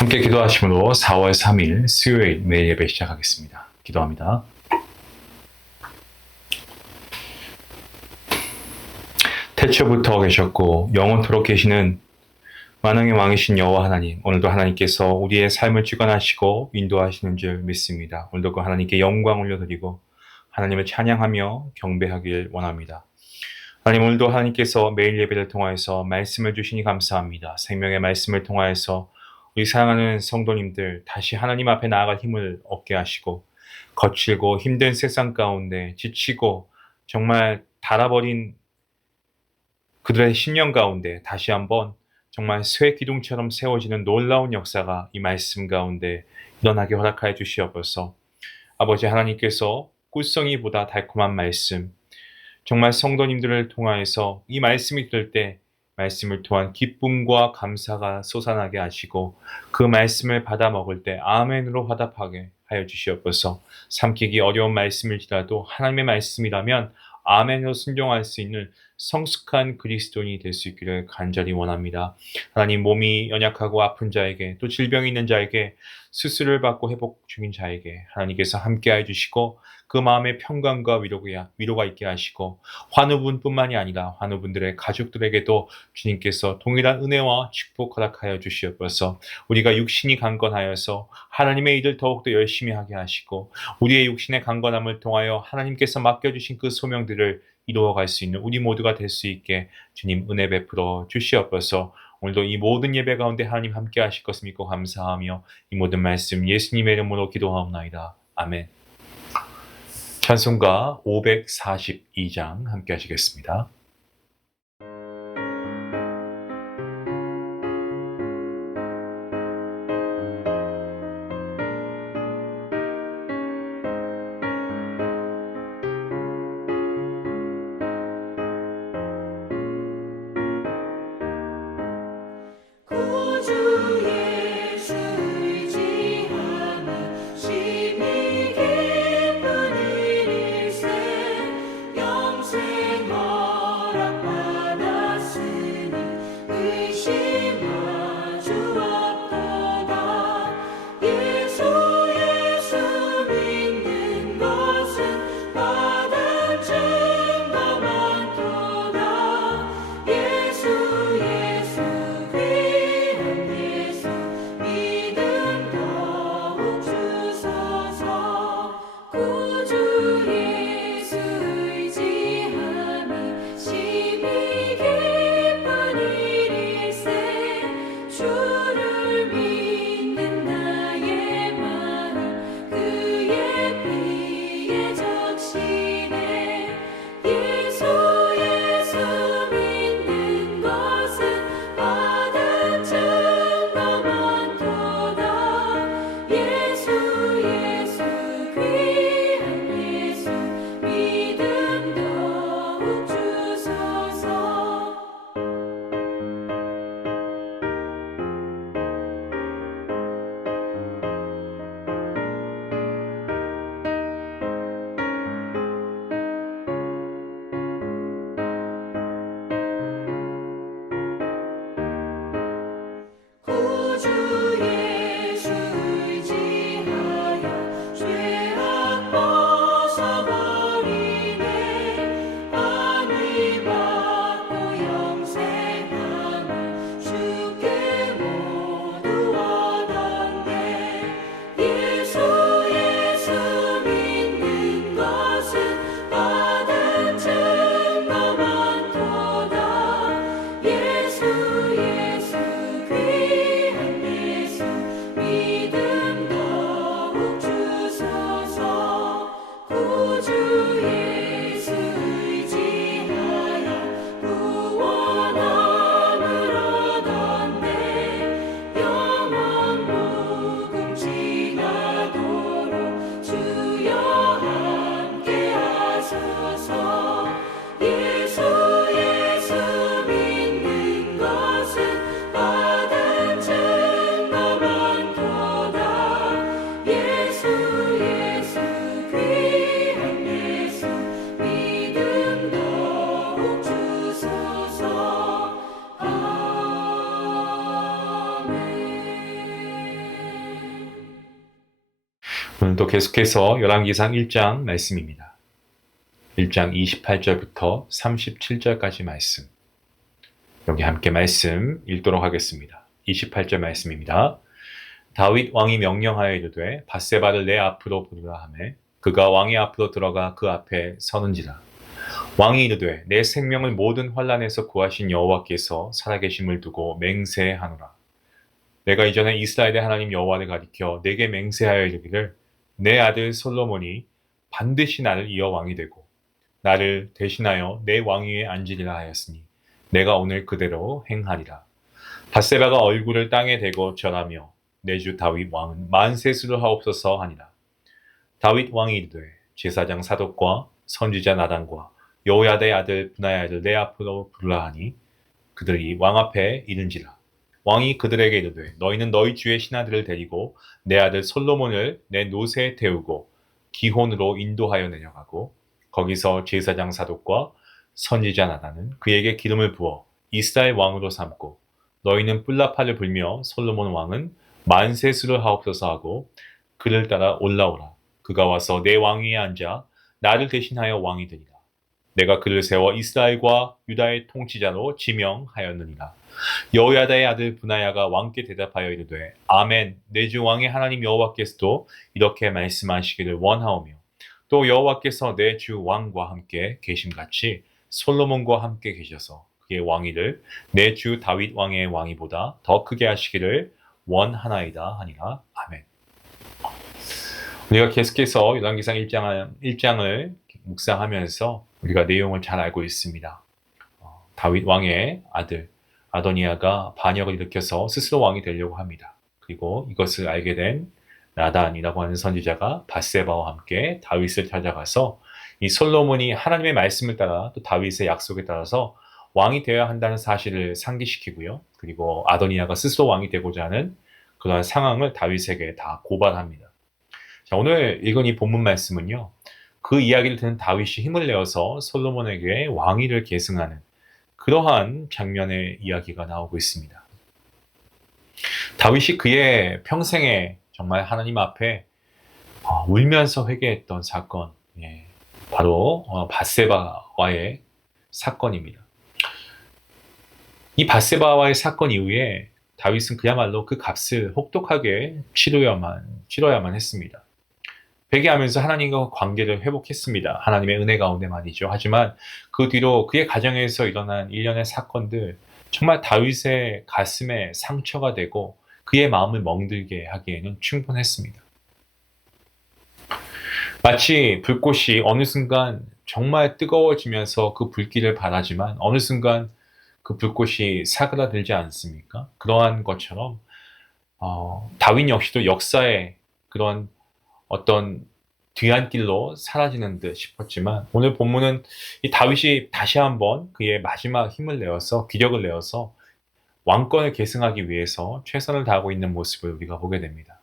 함께 기도하심으로 4월 3일 수요일 매일 예배 시작하겠습니다. 기도합니다. 태초부터 계셨고 영원토록 계시는 만왕의 왕이신 여호와 하나님, 오늘도 하나님께서 우리의 삶을 주관하시고 인도하시는 줄 믿습니다. 오늘도 그 하나님께 영광 올려드리고 하나님을 찬양하며 경배하길 원합니다. 하나님, 오늘도 하나님께서 매일 예배를 통하여서 말씀을 주시니 감사합니다. 생명의 말씀을 통하여서 우리 사랑하는 성도님들 다시 하나님 앞에 나아갈 힘을 얻게 하시고, 거칠고 힘든 세상 가운데 지치고 정말 닳아버린 그들의 신령 가운데 다시 한번 정말 새 기둥처럼 세워지는 놀라운 역사가 이 말씀 가운데 일어나게 허락하여 주시옵소서. 아버지 하나님께서 꿀성이보다 달콤한 말씀, 정말 성도님들을 통하여서 이 말씀이 들을 때 말씀을 통한 기쁨과 감사가 솟아나게 하시고, 그 말씀을 받아 먹을 때 아멘으로 화답하게 하여 주시옵소서. 삼키기 어려운 말씀일지라도 하나님의 말씀이라면 아멘으로 순종할 수 있는 성숙한 그리스도인이 될 수 있기를 간절히 원합니다. 하나님, 몸이 연약하고 아픈 자에게, 또 질병이 있는 자에게, 수술을 받고 회복 중인 자에게 하나님께서 함께해 주시고, 그 마음의 평강과 위로가 있게 하시고, 환우분뿐만이 아니라 환우분들의 가족들에게도 주님께서 동일한 은혜와 축복 허락하여 주시옵소서. 우리가 육신이 강건하여서 하나님의 일을 더욱더 열심히 하게 하시고, 우리의 육신의 강건함을 통하여 하나님께서 맡겨주신 그 소명들을 이루어갈 수 있는 우리 모두가 될 수 있게 주님 은혜 베풀어 주시옵소서. 오늘도 이 모든 예배 가운데 하나님 함께 하실 것을 믿고 감사하며 이 모든 말씀 예수님의 이름으로 기도하옵나이다. 아멘. 찬송가 542장 함께 하시겠습니다. 영생아 오늘도 계속해서 열왕기상 1장 말씀입니다. 1장 28절부터 37절까지 말씀. 여기 함께 말씀 읽도록 하겠습니다. 28절 말씀입니다. 다윗 왕이 명령하여 이르되 밧세바를 내 앞으로 부르라 하매 그가 왕의 앞으로 들어가 그 앞에 서는지라. 왕이 이르되 내 생명을 모든 환난에서 구하신 여호와께서 살아계심을 두고 맹세하노라. 내가 이전에 이스라엘의 하나님 여호와를 가리켜 내게 맹세하여 이르기를 내 아들 솔로몬이 반드시 나를 이어 왕이 되고 나를 대신하여 내 왕위에 앉으리라 하였으니 내가 오늘 그대로 행하리라. 밧세바가 얼굴을 땅에 대고 절하며 내 주 다윗 왕은 만세수를 하옵소서 하니라. 다윗 왕이 이르되 제사장 사독과 선지자 나단과 여호야다의 아들 브나야를 내 앞으로 부르라 하니 그들이 왕 앞에 이른지라. 왕이 그들에게 이르되 너희는 너희 주의 신하들을 데리고 내 아들 솔로몬을 내 노새에 태우고 기혼으로 인도하여 내려가고 거기서 제사장 사독과 선지자 나단은 그에게 기름을 부어 이스라엘 왕으로 삼고 너희는 뿔라파를 불며 솔로몬 왕은 만세수를 하옵소서 하고 그를 따라 올라오라. 그가 와서 내 왕위에 앉아 나를 대신하여 왕이 되리라. 내가 그를 세워 이스라엘과 유다의 통치자로 지명하였느니라. 여호야다의 아들 브나야가 왕께 대답하여 이르되 아멘. 내 주 왕의 하나님 여호와께서도 이렇게 말씀하시기를 원하오며 또 여호와께서 내 주 왕과 함께 계심같이 솔로몬과 함께 계셔서 그의 왕위를 내 주 다윗 왕의 왕위보다 더 크게 하시기를 원하나이다 하니라. 아멘. 우리가 계속해서 열왕기상 1장을 묵상하면서 우리가 내용을 잘 알고 있습니다. 다윗 왕의 아들 아도니아가 반역을 일으켜서 스스로 왕이 되려고 합니다. 그리고 이것을 알게 된 나단이라고 하는 선지자가 밧세바와 함께 다윗을 찾아가서 이 솔로몬이 하나님의 말씀을 따라 또 다윗의 약속에 따라서 왕이 되어야 한다는 사실을 상기시키고요. 그리고 아도니아가 스스로 왕이 되고자 하는 그러한 상황을 다윗에게 다 고발합니다. 자, 오늘 읽은 이 본문 말씀은요. 그 이야기를 듣는 다윗이 힘을 내어서 솔로몬에게 왕위를 계승하는 그러한 장면의 이야기가 나오고 있습니다. 다윗이 그의 평생에 정말 하나님 앞에 울면서 회개했던 사건, 바로 밧세바와의 사건입니다. 이 밧세바와의 사건 이후에 다윗은 그야말로 그 값을 혹독하게 치러야만 했습니다. 회개하면서 하나님과 관계를 회복했습니다. 하나님의 은혜 가운데 말이죠. 하지만 그 뒤로 그의 가정에서 일어난 일련의 사건들, 정말 다윗의 가슴에 상처가 되고 그의 마음을 멍들게 하기에는 충분했습니다. 마치 불꽃이 어느 순간 정말 뜨거워지면서 그 불길을 발하지만 어느 순간 그 불꽃이 사그라들지 않습니까? 그러한 것처럼 다윗 역시도 역사의 그런 어떤 뒤안길로 사라지는 듯 싶었지만 오늘 본문은 이 다윗이 다시 한번 그의 마지막 힘을 내어서 기력을 내어서 왕권을 계승하기 위해서 최선을 다하고 있는 모습을 우리가 보게 됩니다.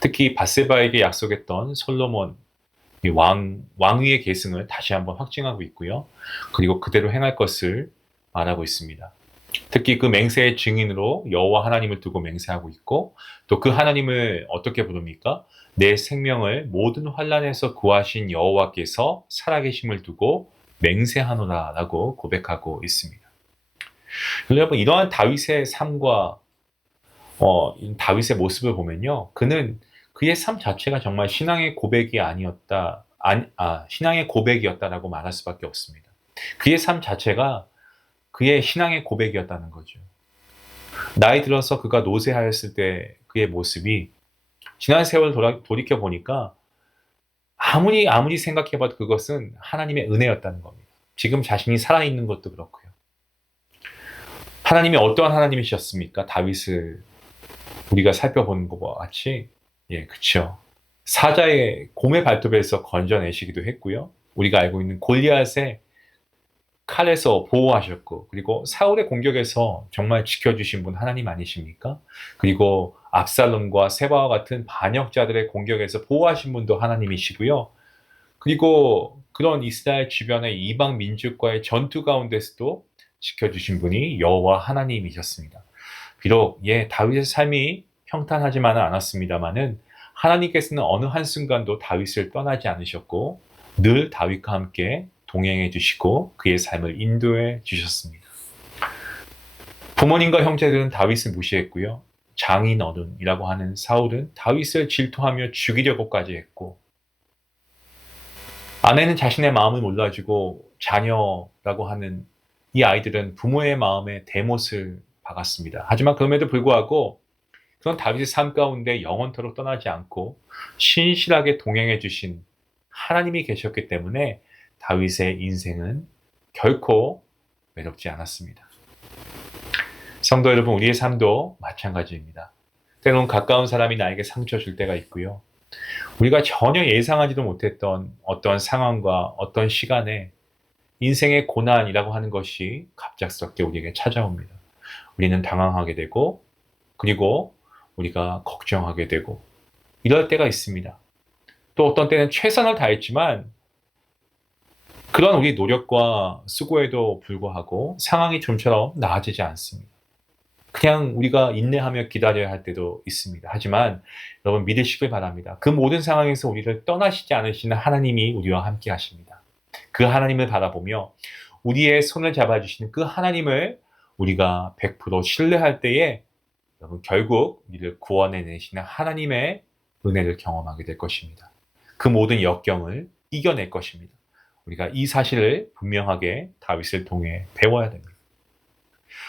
특히 밧세바에게 약속했던 솔로몬 왕위의 계승을 다시 한번 확증하고 있고요. 그리고 그대로 행할 것을 말하고 있습니다. 특히 그 맹세의 증인으로 여호와 하나님을 두고 맹세하고 있고 또 그 하나님을 어떻게 부릅니까? 내 생명을 모든 환난에서 구하신 여호와께서 살아계심을 두고 맹세하노라라고 고백하고 있습니다. 여러분 이러한 다윗의 삶과 다윗의 모습을 보면요, 그는 그의 삶 자체가 정말 신앙의 고백이 신앙의 고백이었다라고 말할 수밖에 없습니다. 그의 삶 자체가 그의 신앙의 고백이었다는 거죠. 나이 들어서 그가 노쇠하였을 때 그의 모습이 지난 세월 돌이켜 보니까 아무리 생각해봐도 그것은 하나님의 은혜였다는 겁니다. 지금 자신이 살아있는 것도 그렇고요. 하나님이 어떠한 하나님이셨습니까? 다윗을 우리가 살펴보는 것과 같이, 그쵸. 사자의 곰의 발톱에서 건져내시기도 했고요. 우리가 알고 있는 골리앗의 칼에서 보호하셨고, 그리고 사울의 공격에서 정말 지켜주신 분 하나님 아니십니까? 그리고 압살롬과 세바와 같은 반역자들의 공격에서 보호하신 분도 하나님이시고요. 그리고 그런 이스라엘 주변의 이방 민족과의 전투 가운데서도 지켜주신 분이 여호와 하나님이셨습니다. 비록 다윗의 삶이 평탄하지만은 않았습니다만은 하나님께서는 어느 한순간도 다윗을 떠나지 않으셨고 늘 다윗과 함께 동행해 주시고 그의 삶을 인도해 주셨습니다. 부모님과 형제들은 다윗을 무시했고요. 장인 어른이라고 하는 사울은 다윗을 질투하며 죽이려고까지 했고, 아내는 자신의 마음을 몰라주고 자녀라고 하는 이 아이들은 부모의 마음에 대못을 박았습니다. 하지만 그럼에도 불구하고 그런 다윗의 삶 가운데 영원토록 떠나지 않고 신실하게 동행해 주신 하나님이 계셨기 때문에 다윗의 인생은 결코 외롭지 않았습니다. 성도 여러분, 우리의 삶도 마찬가지입니다. 때로는 가까운 사람이 나에게 상처 줄 때가 있고요. 우리가 전혀 예상하지도 못했던 어떤 상황과 어떤 시간에 인생의 고난이라고 하는 것이 갑작스럽게 우리에게 찾아옵니다. 우리는 당황하게 되고, 그리고 우리가 걱정하게 되고, 이럴 때가 있습니다. 또 어떤 때는 최선을 다했지만, 그런 우리 노력과 수고에도 불구하고 상황이 좀처럼 나아지지 않습니다. 그냥 우리가 인내하며 기다려야 할 때도 있습니다. 하지만 여러분 믿으시길 바랍니다. 그 모든 상황에서 우리를 떠나시지 않으시는 하나님이 우리와 함께 하십니다. 그 하나님을 바라보며 우리의 손을 잡아주시는 그 하나님을 우리가 100% 신뢰할 때에 여러분 결국 우리를 구원해내시는 하나님의 은혜를 경험하게 될 것입니다. 그 모든 역경을 이겨낼 것입니다. 우리가 이 사실을 분명하게 다윗을 통해 배워야 됩니다.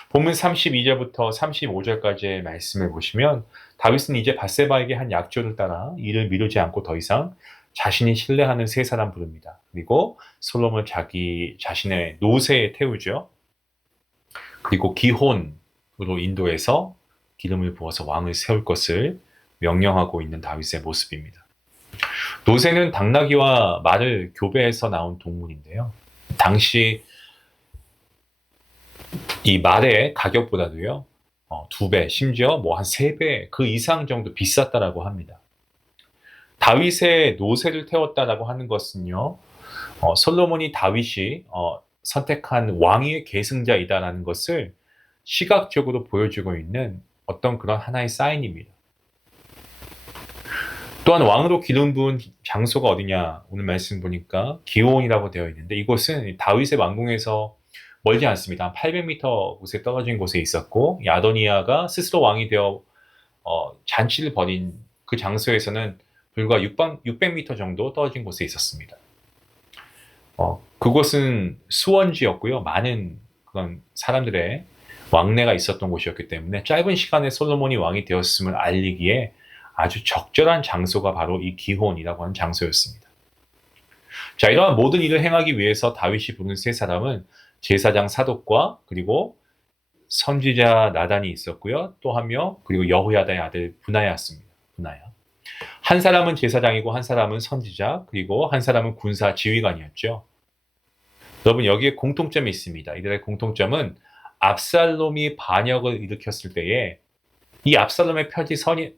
본문 32절부터 35절까지의 말씀을 보시면 다윗은 이제 밧세바에게 한 약조를 따라 이를 미루지 않고 더 이상 자신이 신뢰하는 세 사람 부릅니다. 그리고 솔로몬을 자기 자신의 노새에 태우죠. 그리고 기혼으로 인도해서 기름을 부어서 왕을 세울 것을 명령하고 있는 다윗의 모습입니다. 노새는 당나귀와 말을 교배해서 나온 동물인데요. 당시 이 말의 가격보다도요, 2배, 심지어 뭐 한 3배 그 이상 정도 비쌌다라고 합니다. 다윗의 노새를 태웠다라고 하는 것은요, 솔로몬이 다윗이 선택한 왕위의 계승자이다라는 것을 시각적으로 보여주고 있는 어떤 그런 하나의 사인입니다. 또한 왕으로 기름 부은 장소가 어디냐, 오늘 말씀 보니까 기온이라고 되어 있는데 이곳은 다윗의 왕궁에서 멀지 않습니다. 한 800m 곳에 떨어진 곳에 있었고 아도니아가 스스로 왕이 되어 잔치를 벌인 그 장소에서는 불과 600m 정도 떨어진 곳에 있었습니다. 그곳은 수원지였고요. 많은 그런 사람들의 왕래가 있었던 곳이었기 때문에 짧은 시간에 솔로몬이 왕이 되었음을 알리기에 아주 적절한 장소가 바로 이 기혼이라고 하는 장소였습니다. 자, 이러한 모든 일을 행하기 위해서 다윗이 부른 세 사람은 제사장 사독과 그리고 선지자 나단이 있었고요. 또 한 명, 그리고 여호야다의 아들 분하야였습니다. 분하야. 한 사람은 제사장이고 한 사람은 선지자, 그리고 한 사람은 군사 지휘관이었죠. 여러분 여기에 공통점이 있습니다. 이들의 공통점은 압살롬이 반역을 일으켰을 때에 이 압살롬의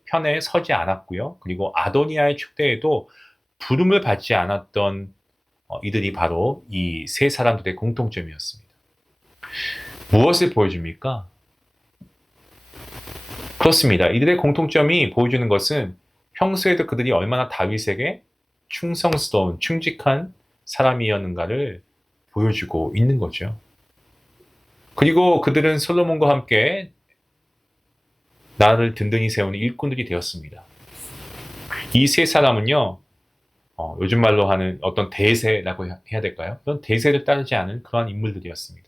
편에 서지 않았고요. 그리고 아도니아의 촉대에도 부름을 받지 않았던 이들이 바로 이 세 사람들의 공통점이었습니다. 무엇을 보여줍니까? 그렇습니다. 이들의 공통점이 보여주는 것은 평소에도 그들이 얼마나 다윗에게 충성스러운, 충직한 사람이었는가를 보여주고 있는 거죠. 그리고 그들은 솔로몬과 함께 나라를 든든히 세우는 일꾼들이 되었습니다. 이 세 사람은요, 요즘 말로 하는 어떤 대세라고 해야 될까요? 그런 대세를 따르지 않은 그러한 인물들이었습니다.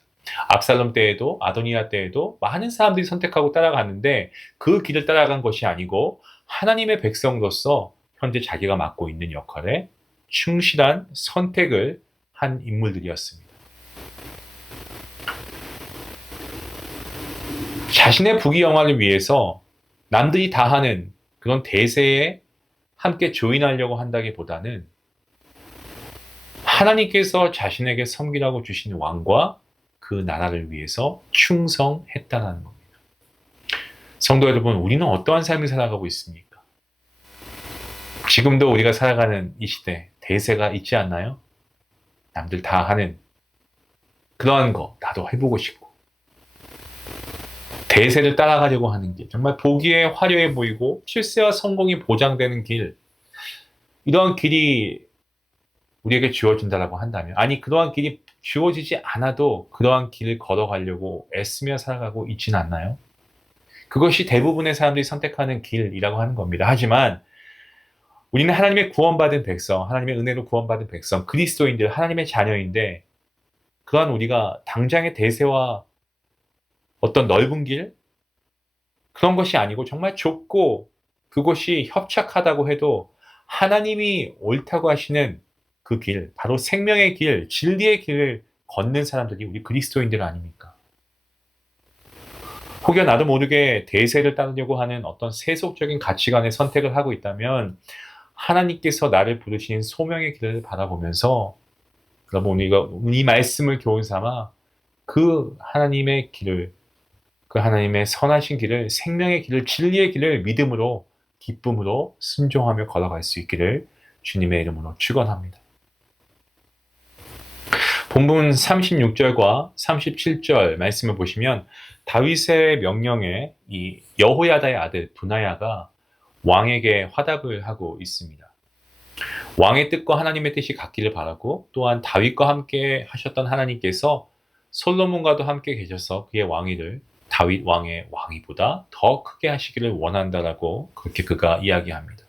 압살롬 때에도 아도니아 때에도 많은 사람들이 선택하고 따라갔는데 그 길을 따라간 것이 아니고 하나님의 백성으로서 현재 자기가 맡고 있는 역할에 충실한 선택을 한 인물들이었습니다. 자신의 부귀영화를 위해서 남들이 다 하는 그런 대세에 함께 조인하려고 한다기보다는 하나님께서 자신에게 섬기라고 주신 왕과 그 나라를 위해서 충성했다는 겁니다. 성도 여러분, 우리는 어떠한 삶을 살아가고 있습니까? 지금도 우리가 살아가는 이 시대 대세가 있지 않나요? 남들 다 하는 그러한 거 나도 해보고 싶고 대세를 따라가려고 하는 길, 정말 보기에 화려해 보이고 출세와 성공이 보장되는 길, 이러한 길이 우리에게 주어진다라고 한다면, 아니 그러한 길이 주어지지 않아도 그러한 길을 걸어가려고 애쓰며 살아가고 있지는 않나요? 그것이 대부분의 사람들이 선택하는 길이라고 하는 겁니다. 하지만 우리는 하나님의 구원받은 백성, 하나님의 은혜로 구원받은 백성, 그리스도인들, 하나님의 자녀인데 그러한 우리가 당장의 대세와 어떤 넓은 길, 그런 것이 아니고 정말 좁고 그것이 협착하다고 해도 하나님이 옳다고 하시는 그 길, 바로 생명의 길, 진리의 길을 걷는 사람들이 우리 그리스도인들 아닙니까? 혹여 나도 모르게 대세를 따르려고 하는 어떤 세속적인 가치관의 선택을 하고 있다면 하나님께서 나를 부르신 소명의 길을 바라보면서 여러분 우리가 이 말씀을 교훈 삼아 그 하나님의 길을, 그 하나님의 선하신 길을, 생명의 길을, 진리의 길을 믿음으로, 기쁨으로 순종하며 걸어갈 수 있기를 주님의 이름으로 축원합니다. 본문 36절과 37절 말씀을 보시면 다윗의 명령에 이 여호야다의 아들 브나야가 왕에게 화답을 하고 있습니다. 왕의 뜻과 하나님의 뜻이 같기를 바라고, 또한 다윗과 함께 하셨던 하나님께서 솔로몬과도 함께 계셔서 그의 왕위를 다윗 왕의 왕위보다 더 크게 하시기를 원한다라고 그렇게 그가 이야기합니다.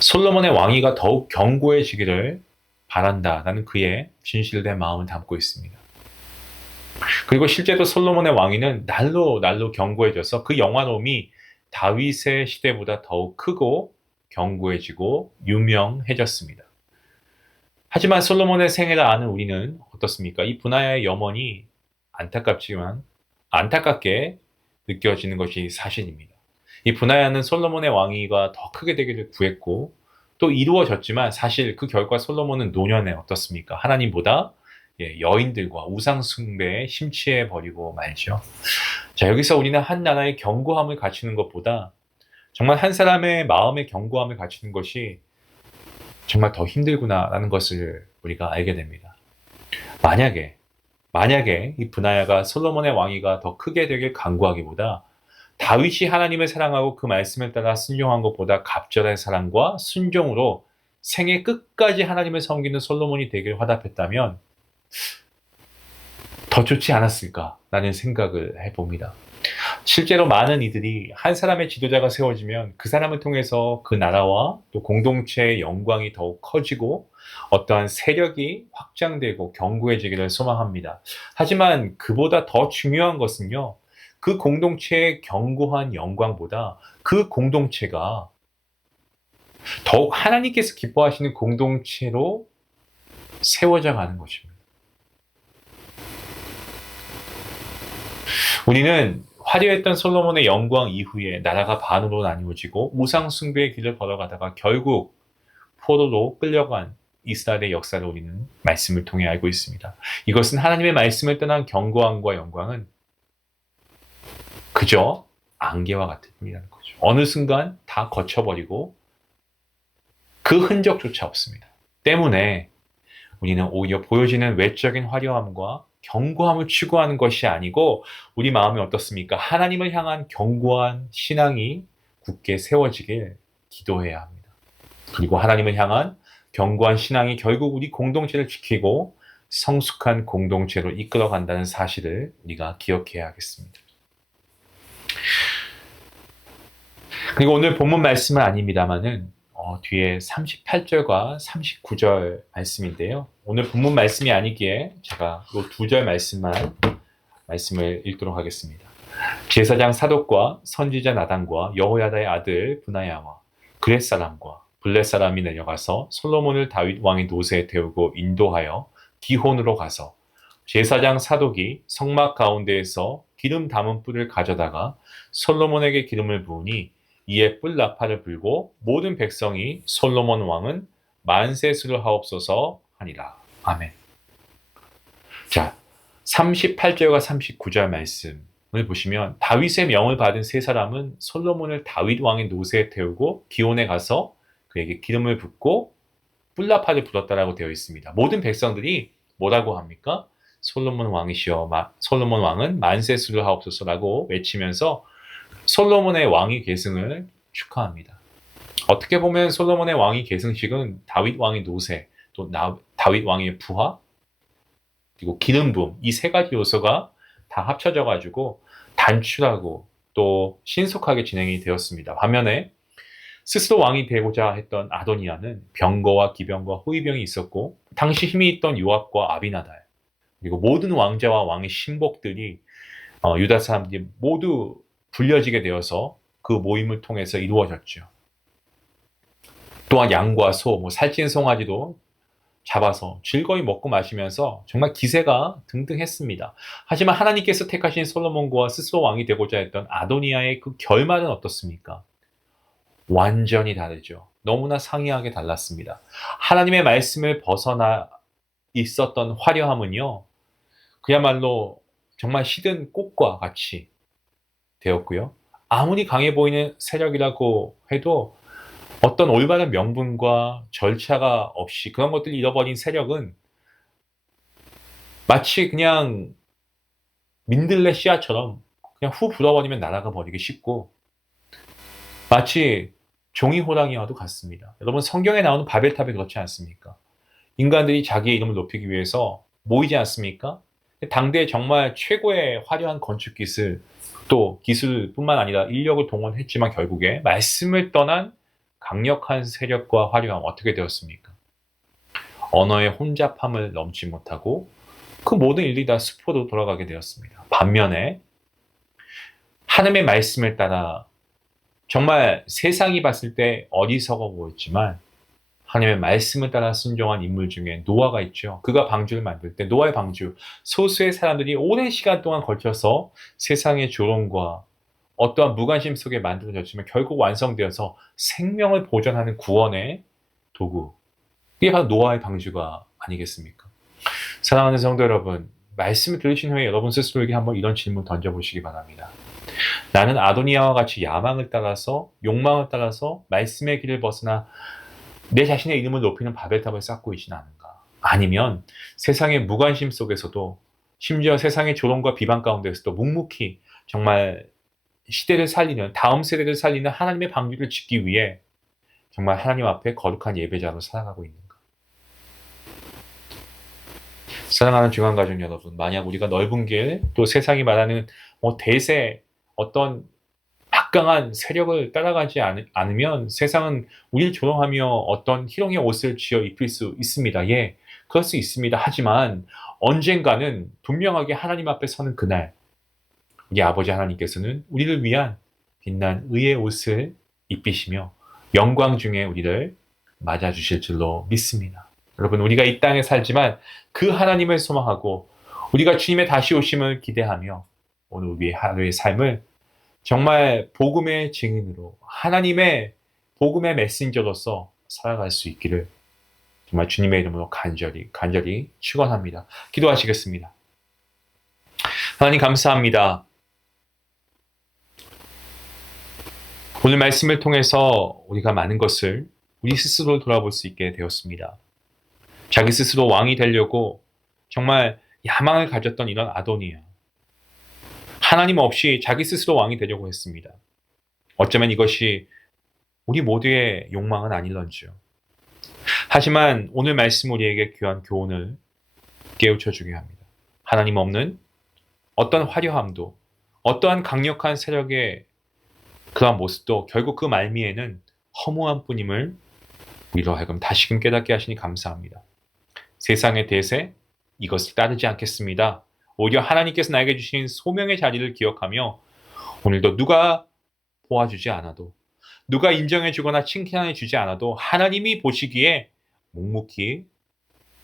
솔로몬의 왕위가 더욱 견고해지기를 바란다라는 그의 진실된 마음을 담고 있습니다. 그리고 실제로 솔로몬의 왕위는 날로 견고해져서 그 영화로움이 다윗의 시대보다 더욱 크고 견고해지고 유명해졌습니다. 하지만 솔로몬의 생애를 아는 우리는 어떻습니까? 이 분하야의 염원이 안타깝지만 안타깝게 느껴지는 것이 사실입니다. 이 분하야는 솔로몬의 왕위가 더 크게 되기를 구했고 또 이루어졌지만 사실 그 결과 솔로몬은 노년에 어떻습니까? 하나님보다 여인들과 우상 숭배에 심취해 버리고 말죠. 자, 여기서 우리는 한 나라의 견고함을 갖추는 것보다 정말 한 사람의 마음의 견고함을 갖추는 것이 정말 더 힘들구나라는 것을 우리가 알게 됩니다. 만약에 이 브나야가 솔로몬의 왕위가 더 크게 되길 간구하기보다 다윗이 하나님을 사랑하고 그 말씀을 따라 순종한 것보다 갑절의 사랑과 순종으로 생애 끝까지 하나님을 섬기는 솔로몬이 되길 화답했다면 더 좋지 않았을까라는 생각을 해봅니다. 실제로 많은 이들이 한 사람의 지도자가 세워지면 그 사람을 통해서 그 나라와 또 공동체의 영광이 더욱 커지고 어떠한 세력이 확장되고 견고해지기를 소망합니다. 하지만 그보다 더 중요한 것은요, 그 공동체의 견고한 영광보다 그 공동체가 더욱 하나님께서 기뻐하시는 공동체로 세워져 가는 것입니다. 우리는 화려했던 솔로몬의 영광 이후에 나라가 반으로 나뉘어지고 우상 숭배의 길을 걸어가다가 결국 포로로 끌려간 이스라엘의 역사를 우리는 말씀을 통해 알고 있습니다. 이것은 하나님의 말씀을 떠난 견고함과 영광은 그저 안개와 같은 뿐이라는 거죠. 어느 순간 다 거쳐버리고 그 흔적조차 없습니다. 때문에 우리는 오히려 보여지는 외적인 화려함과 견고함을 추구하는 것이 아니고 우리 마음이 어떻습니까? 하나님을 향한 견고한 신앙이 굳게 세워지길 기도해야 합니다. 그리고 하나님을 향한 견고한 신앙이 결국 우리 공동체를 지키고 성숙한 공동체로 이끌어간다는 사실을 우리가 기억해야 하겠습니다. 그리고 오늘 본문 말씀은 아닙니다만은 뒤에 38절과 39절 말씀인데요. 오늘 본문 말씀이 아니기에 제가 이 두 절 말씀을 읽도록 하겠습니다. 제사장 사독과 선지자 나단과 여호야다의 아들 브나야와 그렛 사람과 블렛 사람이 내려가서 솔로몬을 다윗 왕의 노새에 태우고 인도하여 기혼으로 가서 제사장 사독이 성막 가운데에서 기름 담은 뿔을 가져다가 솔로몬에게 기름을 부으니 이에 뿔 나팔을 불고 모든 백성이 솔로몬 왕은 만세수를 하옵소서 하니라. 아멘. 자, 38절과 39절 말씀을 보시면 다윗의 명을 받은 세 사람은 솔로몬을 다윗 왕의 노새에 태우고 기온에 가서 그에게 기름을 붓고 뿔 나팔을 불었다라고 되어 있습니다. 모든 백성들이 뭐라고 합니까? 솔로몬 왕이시여 솔로몬 왕은 만세수를 하옵소서라고 외치면서 솔로몬의 왕위 계승을 축하합니다. 어떻게 보면 솔로몬의 왕위 계승식은 다윗 왕의 노새, 또 다윗 왕의 부하, 그리고 기름 부음, 이 세 가지 요소가 다 합쳐져 가지고 단출하고 또 신속하게 진행이 되었습니다. 반면에 스스로 왕이 되고자 했던 아도니아는 병거와 기병과 호위병이 있었고 당시 힘이 있던 요압과 아비나달, 그리고 모든 왕자와 왕의 신복들이 유다 사람들이 모두 불려지게 되어서 그 모임을 통해서 이루어졌죠. 또한 양과 소, 살찐 송아지도 잡아서 즐거이 먹고 마시면서 정말 기세가 등등했습니다. 하지만 하나님께서 택하신 솔로몬과 스스로 왕이 되고자 했던 아도니아의 그 결말은 어떻습니까? 완전히 다르죠. 너무나 상이하게 달랐습니다. 하나님의 말씀을 벗어나 있었던 화려함은요, 그야말로 정말 시든 꽃과 같이 되었고요. 아무리 강해 보이는 세력이라고 해도 어떤 올바른 명분과 절차가 없이 그런 것들을 잃어버린 세력은 마치 그냥 민들레 씨앗처럼 그냥 후 불어버리면 날아가 버리기 쉽고 마치 종이 호랑이와도 같습니다. 여러분 성경에 나오는 바벨탑이 그렇지 않습니까? 인간들이 자기의 이름을 높이기 위해서 모이지 않습니까? 당대 정말 최고의 화려한 건축 기술, 또 기술뿐만 아니라 인력을 동원했지만 결국에 말씀을 떠난 강력한 세력과 화려함 어떻게 되었습니까? 언어의 혼잡함을 넘지 못하고 그 모든 일들이 다 수포로 돌아가게 되었습니다. 반면에 하나님의 말씀을 따라 정말 세상이 봤을 때 어리석어 보였지만 하나님의 말씀을 따라 순종한 인물 중에 노아가 있죠. 그가 방주를 만들 때 노아의 방주, 소수의 사람들이 오랜 시간 동안 걸쳐서 세상의 조롱과 어떠한 무관심 속에 만들어졌지만 결국 완성되어서 생명을 보존하는 구원의 도구. 이게 바로 노아의 방주가 아니겠습니까? 사랑하는 성도 여러분, 말씀을 들으신 후에 여러분 스스로에게 한번 이런 질문 던져보시기 바랍니다. 나는 아도니아와 같이 야망을 따라서, 욕망을 따라서 말씀의 길을 벗어나 내 자신의 이름을 높이는 바벨탑을 쌓고 있지는 않은가? 아니면 세상의 무관심 속에서도 심지어 세상의 조롱과 비방 가운데서도 묵묵히 정말 시대를 살리는, 다음 세대를 살리는 하나님의 방주를 짓기 위해 정말 하나님 앞에 거룩한 예배자로 살아가고 있는가? 사랑하는 중앙가족 여러분, 만약 우리가 넓은 길, 또 세상이 말하는 대세, 어떤 막강한 세력을 따라가지 않으면 세상은 우리를 조롱하며 어떤 희롱의 옷을 지어 입힐 수 있습니다. 예, 그럴 수 있습니다. 하지만 언젠가는 분명하게 하나님 앞에 서는 그날 우리 아버지 하나님께서는 우리를 위한 빛난 의의 옷을 입히시며 영광 중에 우리를 맞아주실 줄로 믿습니다. 여러분, 우리가 이 땅에 살지만 그 하나님을 소망하고 우리가 주님의 다시 오심을 기대하며 오늘 우리의 하루의 삶을 정말 복음의 증인으로 하나님의 복음의 메신저로서 살아갈 수 있기를 정말 주님의 이름으로 간절히 축원합니다. 기도하시겠습니다. 하나님 감사합니다. 오늘 말씀을 통해서 우리가 많은 것을 우리 스스로 돌아볼 수 있게 되었습니다. 자기 스스로 왕이 되려고 정말 야망을 가졌던 이런 아도니아. 하나님 없이 자기 스스로 왕이 되려고 했습니다. 어쩌면 이것이 우리 모두의 욕망은 아닐런지요. 하지만 오늘 말씀 우리에게 귀한 교훈을 깨우쳐 주게 합니다. 하나님 없는 어떤 화려함도 어떠한 강력한 세력의 그러한 모습도 결국 그 말미에는 허무한 뿐임을 우리로 하여금 다시금 깨닫게 하시니 감사합니다. 세상의 대세 이것을 따르지 않겠습니다. 오히려 하나님께서 나에게 주신 소명의 자리를 기억하며 오늘도 누가 보아주지 않아도 누가 인정해주거나 칭찬해주지 않아도 하나님이 보시기에 묵묵히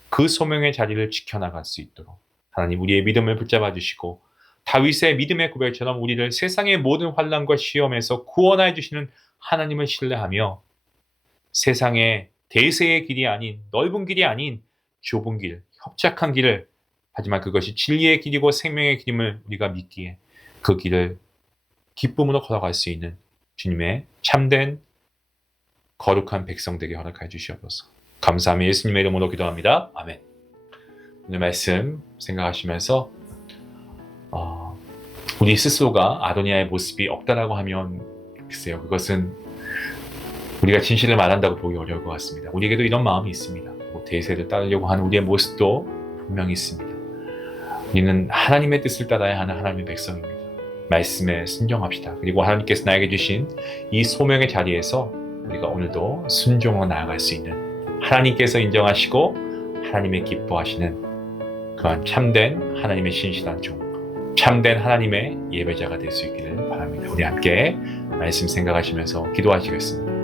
그 소명의 자리를 지켜나갈 수 있도록 하나님 우리의 믿음을 붙잡아 주시고 다윗의 믿음의 고백처럼 우리를 세상의 모든 환난과 시험에서 구원하여 주시는 하나님을 신뢰하며 세상의 대세의 길이 아닌 넓은 길이 아닌 좁은 길, 협착한 길을 하지만 그것이 진리의 길이고 생명의 길임을 우리가 믿기에 그 길을 기쁨으로 걸어갈 수 있는 주님의 참된 거룩한 백성 되게 허락하여 주시옵소서. 감사하며 예수님의 이름으로 기도합니다. 아멘. 오늘 말씀 생각하시면서 우리 스스로가 아도니아의 모습이 없다라고 하면 글쎄요, 그것은 우리가 진실을 말한다고 보기 어려울 것 같습니다. 우리에게도 이런 마음이 있습니다. 대세를 따르려고 하는 우리의 모습도 분명히 있습니다. 우리는 하나님의 뜻을 따라야 하는 하나님의 백성입니다. 말씀에 순종합시다. 그리고 하나님께서 나에게 주신 이 소명의 자리에서 우리가 오늘도 순종으로 나아갈 수 있는, 하나님께서 인정하시고 하나님의 기뻐하시는 그런 참된 하나님의 신실한 종, 참된 하나님의 예배자가 될 수 있기를 바랍니다. 우리 함께 말씀 생각하시면서 기도하시겠습니다.